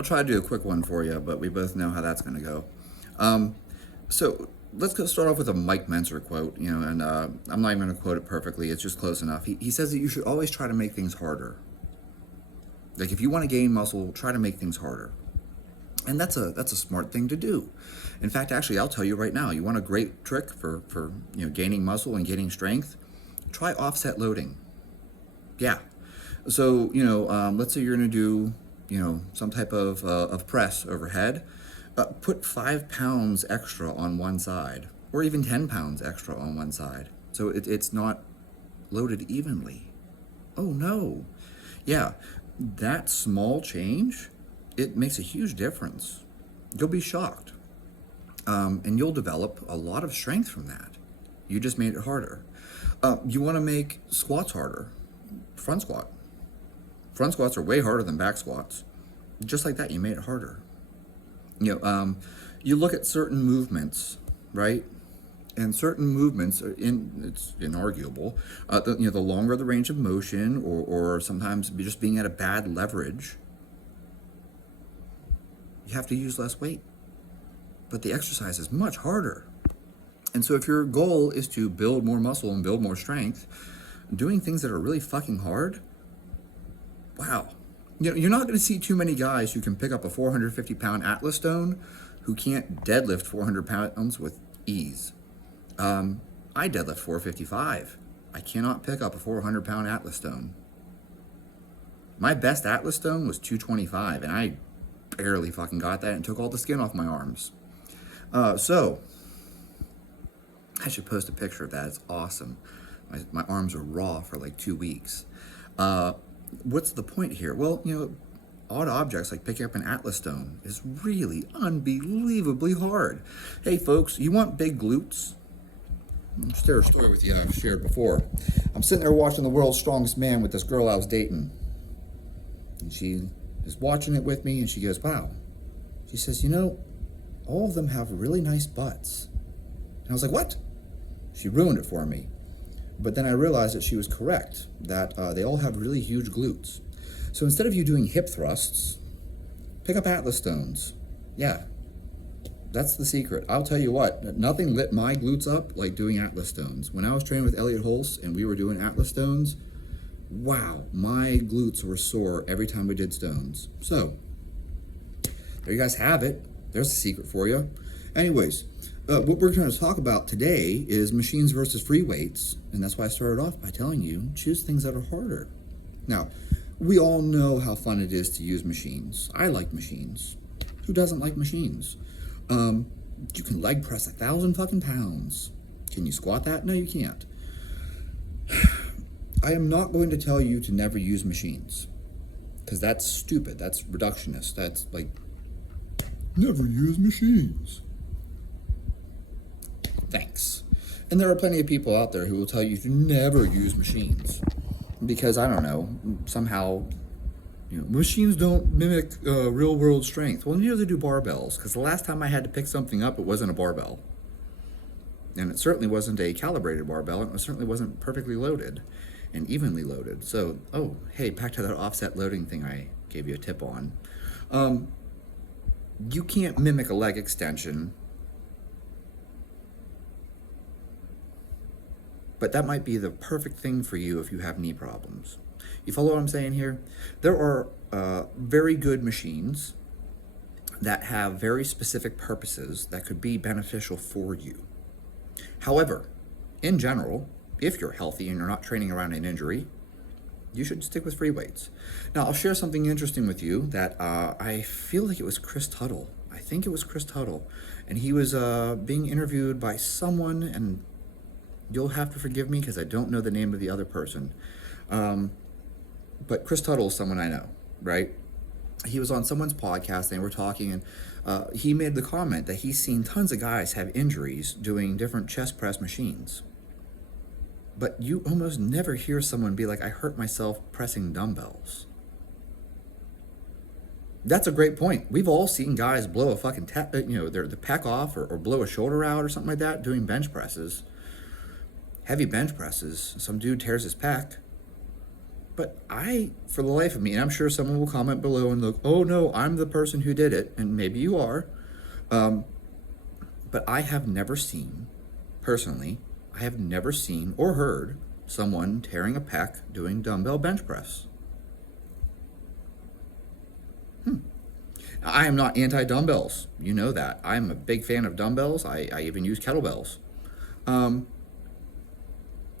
I'll try to do a quick one for you, but we both know how that's going to go. Um, so let's go start off with a Mike Menzer quote, and I'm not even going to quote it perfectly. It's just close enough. He says that you should always try to make things harder. Like if you want to gain muscle, try to make things harder. And that's a smart thing to do. In fact, actually, I'll tell you right now, you want a great trick for gaining muscle and gaining strength? Try offset loading. Yeah. So, let's say you're going to do, some type of press overhead. Put 5 pounds extra on one side, or even 10 pounds extra on one side. So it's not loaded evenly. Oh, no. Yeah, that small change, it makes a huge difference. You'll be shocked. And you'll develop a lot of strength from that. You just made it harder. You want to make squats harder. Front squat. Front squats are way harder than back squats. Just like that, you made it harder. You look at certain movements, right? And certain movements it's inarguable. The longer the range of motion, or sometimes just being at a bad leverage, you have to use less weight. But the exercise is much harder. And so if your goal is to build more muscle and build more strength, doing things that are really fucking hard, wow. You're not going to see too many guys who can pick up a 450-pound Atlas stone who can't deadlift 400 pounds with ease. I deadlift 455. I cannot pick up a 400-pound Atlas stone. My best Atlas stone was 225, and I barely fucking got that and took all the skin off my arms. So, I should post a picture of that. It's awesome. My arms are raw for like 2 weeks. What's the point here? Well, odd objects like picking up an Atlas stone is really unbelievably hard. Hey folks, you want big glutes? I'll share a story with you that I've shared before. I'm sitting there watching The World's Strongest Man with this girl I was dating. And she is watching it with me and she goes, wow. She says, all of them have really nice butts. And I was like, what? She ruined it for me. But then I realized that she was correct, that they all have really huge glutes. So instead of you doing hip thrusts, pick up Atlas stones. Yeah, that's the secret. I'll tell you what, nothing lit my glutes up like doing Atlas stones. When I was training with Elliot Holst and we were doing Atlas stones, wow, my glutes were sore every time we did stones. So, there you guys have it. There's a secret for you. Anyways, what we're going to talk about today is machines versus free weights. And that's why I started off by telling you, choose things that are harder. Now, we all know how fun it is to use machines. I like machines. Who doesn't like machines? You can leg press 1,000 fucking pounds. Can you squat that? No, you can't. I am not going to tell you to never use machines, because that's stupid. That's reductionist. That's like, never use machines. Thanks. And there are plenty of people out there who will tell you to never use machines because, I don't know, somehow, machines don't mimic real world strength. Well, neither do barbells, because the last time I had to pick something up, it wasn't a barbell. And it certainly wasn't a calibrated barbell, and it certainly wasn't perfectly loaded and evenly loaded. So, hey, back to that offset loading thing I gave you a tip on. You can't mimic a leg extension, but that might be the perfect thing for you if you have knee problems. You follow what I'm saying here? There are very good machines that have very specific purposes that could be beneficial for you. However, in general, if you're healthy and you're not training around an injury, you should stick with free weights. Now, I'll share something interesting with you that I feel like it was Chris Tuttle. I think it was Chris Tuttle. And he was being interviewed by someone, and you'll have to forgive me because I don't know the name of the other person. But Chris Tuttle is someone I know, right? He was on someone's podcast and they were talking, and he made the comment that he's seen tons of guys have injuries doing different chest press machines. But you almost never hear someone be like, I hurt myself pressing dumbbells. That's a great point. We've all seen guys blow a fucking, the pec off or blow a shoulder out or something like that doing bench presses. Heavy bench presses. Some dude tears his pec. But for the life of me, and I'm sure someone will comment below and look, oh no, I'm the person who did it, and maybe you are, but I have never seen, personally, I have never seen or heard someone tearing a pec doing dumbbell bench press. I am not anti-dumbbells. You know that. I'm a big fan of dumbbells. I even use kettlebells.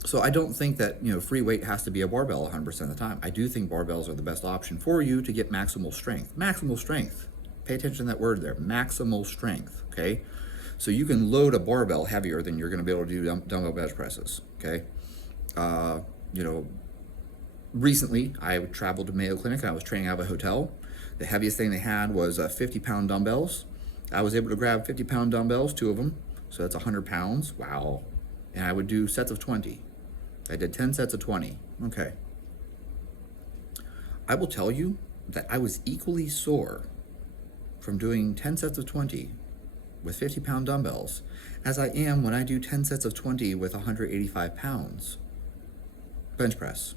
So I don't think that, free weight has to be a barbell 100% of the time. I do think barbells are the best option for you to get maximal strength. Maximal strength. Pay attention to that word there. Maximal strength, okay? So you can load a barbell heavier than you're going to be able to do dumbbell bench presses, okay? Recently, I traveled to Mayo Clinic and I was training out of a hotel. The heaviest thing they had was 50-pound dumbbells. I was able to grab 50-pound dumbbells, 2 of them, so that's 100 pounds. Wow. And I would do sets of 20. I did 10 sets of 20. Okay. I will tell you that I was equally sore from doing 10 sets of 20 with 50-pound dumbbells as I am when I do 10 sets of 20 with 185 pounds bench press.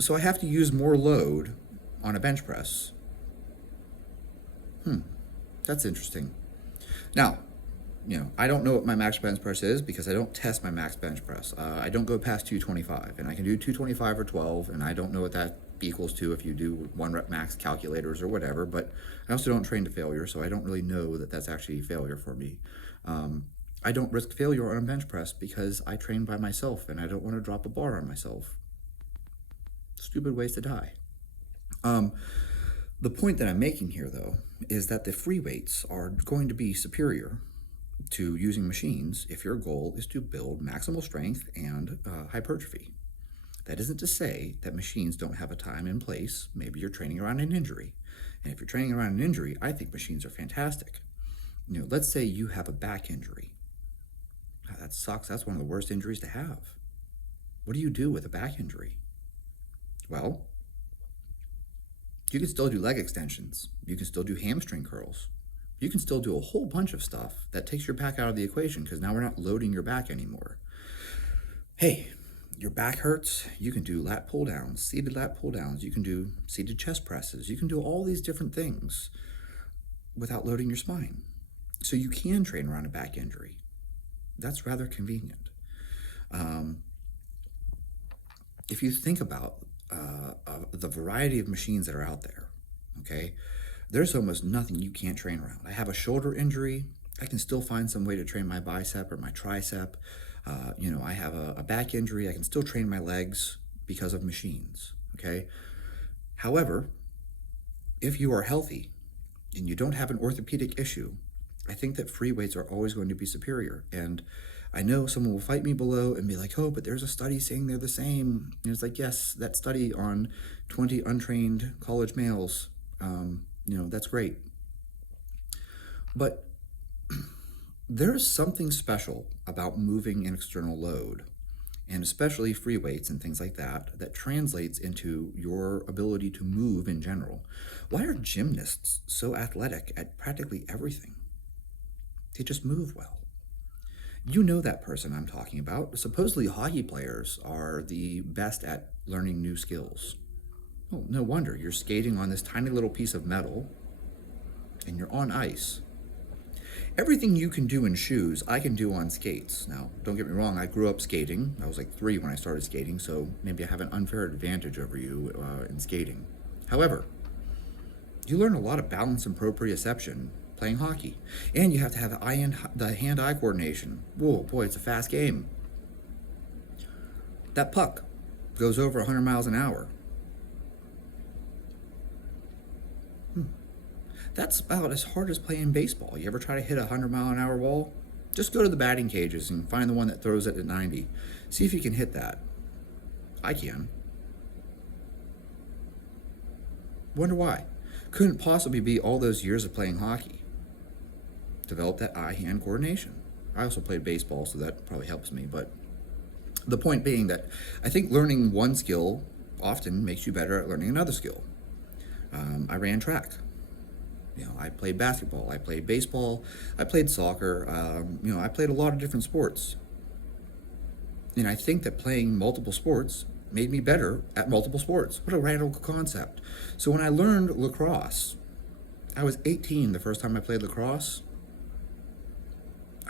So I have to use more load on a bench press. That's interesting. Now, I don't know what my max bench press is because I don't test my max bench press. I don't go past 225, and I can do 225 or 12, and I don't know what that equals to if you do 1 rep max calculators or whatever, but I also don't train to failure, so I don't really know that that's actually failure for me. I don't risk failure on a bench press because I train by myself, and I don't want to drop a bar on myself. Stupid ways to die. The point that I'm making here, though, is that the free weights are going to be superior to using machines if your goal is to build maximal strength and hypertrophy. That isn't to say that machines don't have a time and place. Maybe you're training around an injury. And if you're training around an injury, I think machines are fantastic. Let's say you have a back injury. That sucks. That's one of the worst injuries to have. What do you do with a back injury? Well, you can still do leg extensions. You can still do hamstring curls. You can still do a whole bunch of stuff that takes your back out of the equation because now we're not loading your back anymore. Hey, your back hurts, you can do lat pull downs, seated lat pull downs. You can do seated chest presses. You can do all these different things without loading your spine. So you can train around a back injury. That's rather convenient. If you think about the variety of machines that are out there, okay, there's almost nothing you can't train around. I have a shoulder injury. I can still find some way to train my bicep or my tricep. I have a back injury. I can still train my legs because of machines, okay? However, if you are healthy and you don't have an orthopedic issue, I think that free weights are always going to be superior. And I know someone will fight me below and be like, oh, but there's a study saying they're the same. And it's like, yes, that study on 20 untrained college males, that's great. But there's something special about moving an external load, and especially free weights and things like that, that translates into your ability to move in general. Why are gymnasts so athletic at practically everything? They just move well. You know that person I'm talking about. Supposedly hockey players are the best at learning new skills. Well, no wonder. You're skating on this tiny little piece of metal and you're on ice. Everything you can do in shoes, I can do on skates. Now, don't get me wrong, I grew up skating. I was like 3 when I started skating, so maybe I have an unfair advantage over you in skating. However, you learn a lot of balance and proprioception playing hockey. And you have to have the hand-eye coordination. Whoa, boy, it's a fast game. That puck goes over 100 miles an hour. That's about as hard as playing baseball. You ever try to hit a 100-mile-an-hour ball? Just go to the batting cages and find the one that throws it at 90. See if you can hit that. I can. Wonder why. Couldn't possibly be all those years of playing hockey. Develop that eye-hand coordination. I also played baseball, so that probably helps me. But the point being that I think learning one skill often makes you better at learning another skill. I ran track. I played basketball, I played baseball, I played soccer, I played a lot of different sports. And I think that playing multiple sports made me better at multiple sports. What a radical concept. So when I learned lacrosse, I was 18 the first time I played lacrosse.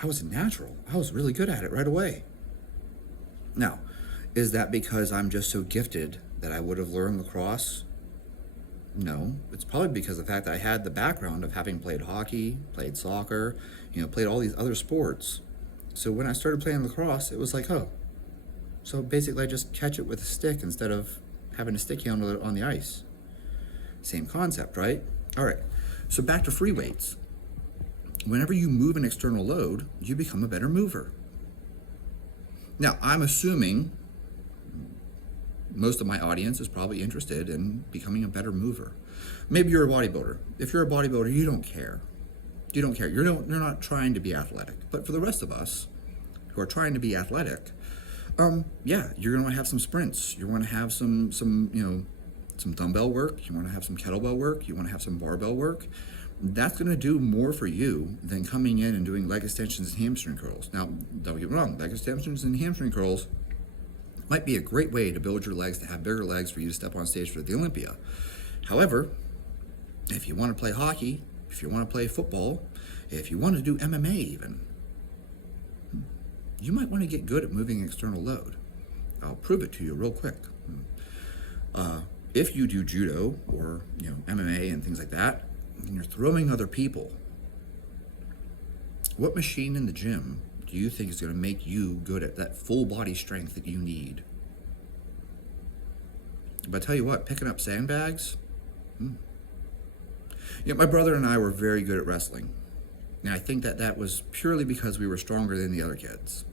I was a natural. I was really good at it right away. Now, is that because I'm just so gifted that I would have learned lacrosse? No, it's probably because of the fact that I had the background of having played hockey, played soccer, played all these other sports. So when I started playing lacrosse, it was like, oh, so basically I just catch it with a stick instead of having a stick handle it on the ice. Same concept, right? All right, so back to free weights. Whenever you move an external load, you become a better mover. Now, I'm assuming most of my audience is probably interested in becoming a better mover. Maybe you're a bodybuilder. If you're a bodybuilder, you don't care. You don't care. You're not trying to be athletic. But for the rest of us who are trying to be athletic, yeah, you're going to have some sprints. You want to have some dumbbell work. You want to have some kettlebell work. You want to have some barbell work. That's going to do more for you than coming in and doing leg extensions and hamstring curls. Now, don't get me wrong, leg extensions and hamstring curls might be a great way to build your legs, to have bigger legs for you to step on stage for the Olympia. However, if you want to play hockey, if you want to play football, if you want to do MMA even, you might want to get good at moving external load. I'll prove it to you real quick. If you do judo or MMA and things like that, and you're throwing other people, what machine in the gym do you think is going to make you good at that full body strength that you need? But I tell you what, picking up sandbags, my brother and I were very good at wrestling. And I think that was purely because we were stronger than the other kids.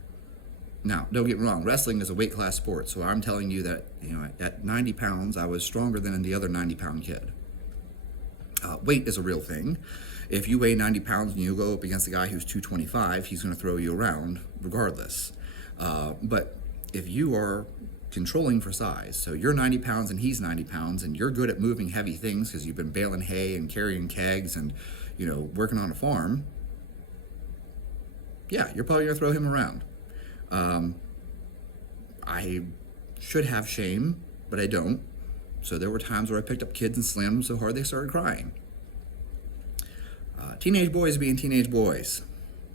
Now, don't get me wrong, wrestling is a weight class sport, so I'm telling you that at 90 pounds, I was stronger than the other 90-pound kid. Weight is a real thing. If you weigh 90 pounds and you go up against a guy who's 225, he's going to throw you around regardless. But if you are controlling for size, so you're 90 pounds and he's 90 pounds, and you're good at moving heavy things because you've been baling hay and carrying kegs and working on a farm, yeah, you're probably going to throw him around. I should have shame, but I don't. So there were times where I picked up kids and slammed them so hard they started crying. Teenage boys being teenage boys.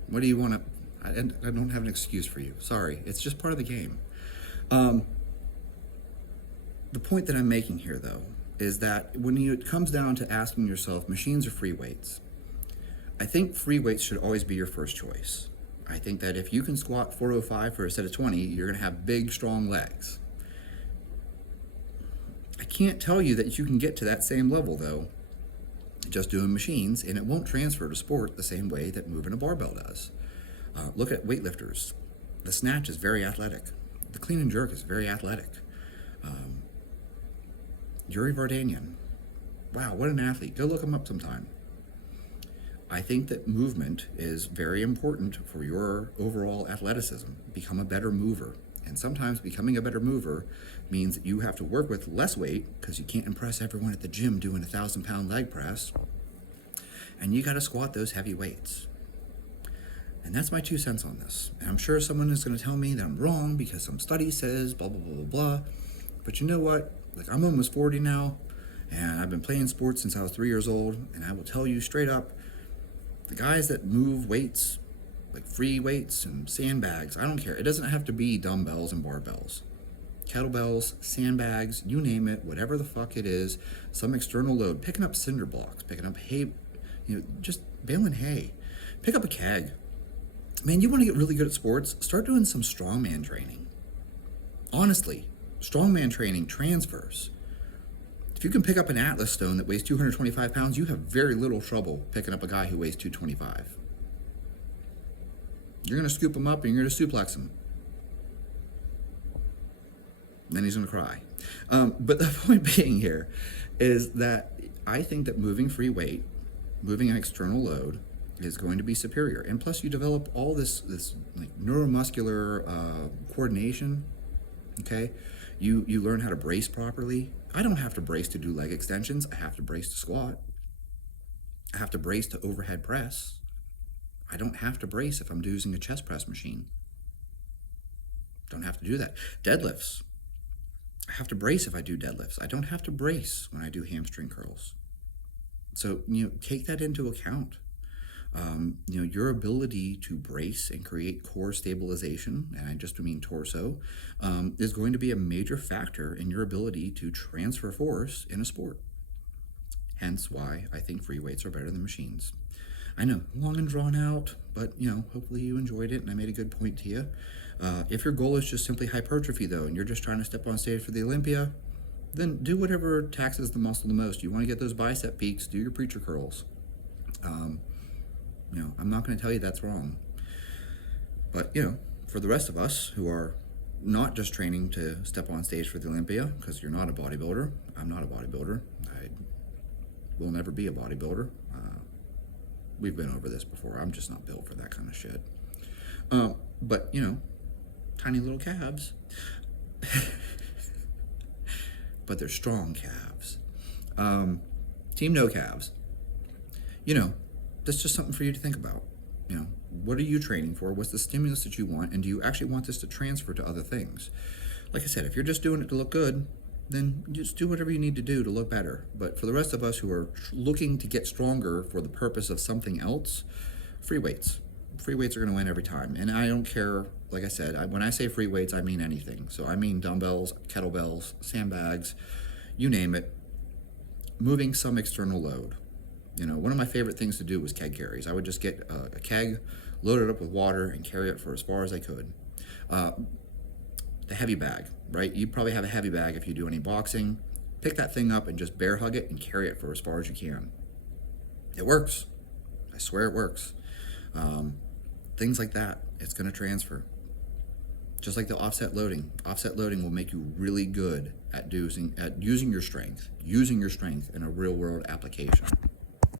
What do you want to... I don't have an excuse for you. Sorry. It's just part of the game. The point that I'm making here, though, is that when it comes down to asking yourself, machines or free weights, I think free weights should always be your first choice. I think that if you can squat 405 for a set of 20, you're going to have big, strong legs. I can't tell you that you can get to that same level, though, just doing machines, and it won't transfer to sport the same way that moving a barbell does. Look at weightlifters. The snatch is very athletic. The clean and jerk is very athletic. Yuri Vardanyan. Wow, what an athlete. Go look him up sometime. I think that movement is very important for your overall athleticism. Become a better mover. And sometimes becoming a better mover means that you have to work with less weight because you can't impress everyone at the gym doing a 1,000-pound leg press. And you got to squat those heavy weights. And that's my 2 cents on this. And I'm sure someone is going to tell me that I'm wrong because some study says blah, blah, blah, blah, blah. But you know what? Like, I'm almost 40 now, and I've been playing sports since I was 3 years old. And I will tell you straight up, the guys that move weights, like free weights and sandbags, I don't care. It doesn't have to be dumbbells and barbells. Kettlebells, sandbags, you name it, whatever the fuck it is, some external load, picking up cinder blocks, picking up hay, just baling hay. Pick up a keg. Man, you want to get really good at sports? Start doing some strongman training. Honestly, strongman training transfers. If you can pick up an Atlas stone that weighs 225 pounds, you have very little trouble picking up a guy who weighs 225. You're going to scoop him up and you're going to suplex him. Then he's going to cry. But the point being here is that I think that moving free weight, moving an external load, is going to be superior. And plus you develop all this like neuromuscular coordination, okay? You learn how to brace properly. I don't have to brace to do leg extensions. I have to brace to squat. I have to brace to overhead press. I don't have to brace if I'm using a chest press machine. Don't have to do that. Deadlifts. I have to brace if I do deadlifts. I don't have to brace when I do hamstring curls. So, take that into account. Your ability to brace and create core stabilization, and I just mean torso, is going to be a major factor in your ability to transfer force in a sport. Hence why I think free weights are better than machines. I know, long and drawn out, but hopefully you enjoyed it and I made a good point to you. If your goal is just simply hypertrophy though, and you're just trying to step on stage for the Olympia, then do whatever taxes the muscle the most. You want to get those bicep peaks, do your preacher curls. I'm not going to tell you that's wrong. But, for the rest of us who are not just training to step on stage for the Olympia, because you're not a bodybuilder, I'm not a bodybuilder, I will never be a bodybuilder. We've been over this before. I'm just not built for that kind of shit. But, tiny little calves. But they're strong calves. Team no calves. That's just something for you to think about. What are you training for? What's the stimulus that you want? And do you actually want this to transfer to other things? Like I said, if you're just doing it to look good, then just do whatever you need to do to look better. But for the rest of us who are looking to get stronger for the purpose of something else, free weights. Free weights are going to win every time. And I don't care, like I said, when I say free weights, I mean anything. So I mean dumbbells, kettlebells, sandbags, you name it, moving some external load. One of my favorite things to do was keg carries. I would just get a keg, load it up with water, and carry it for as far as I could. The heavy bag, right? You probably have a heavy bag if you do any boxing. Pick that thing up and just bear hug it and carry it for as far as you can. It works. I swear it works. Things like that, it's going to transfer. Just like the offset loading. Offset loading will make you really good at using your strength in a real world application.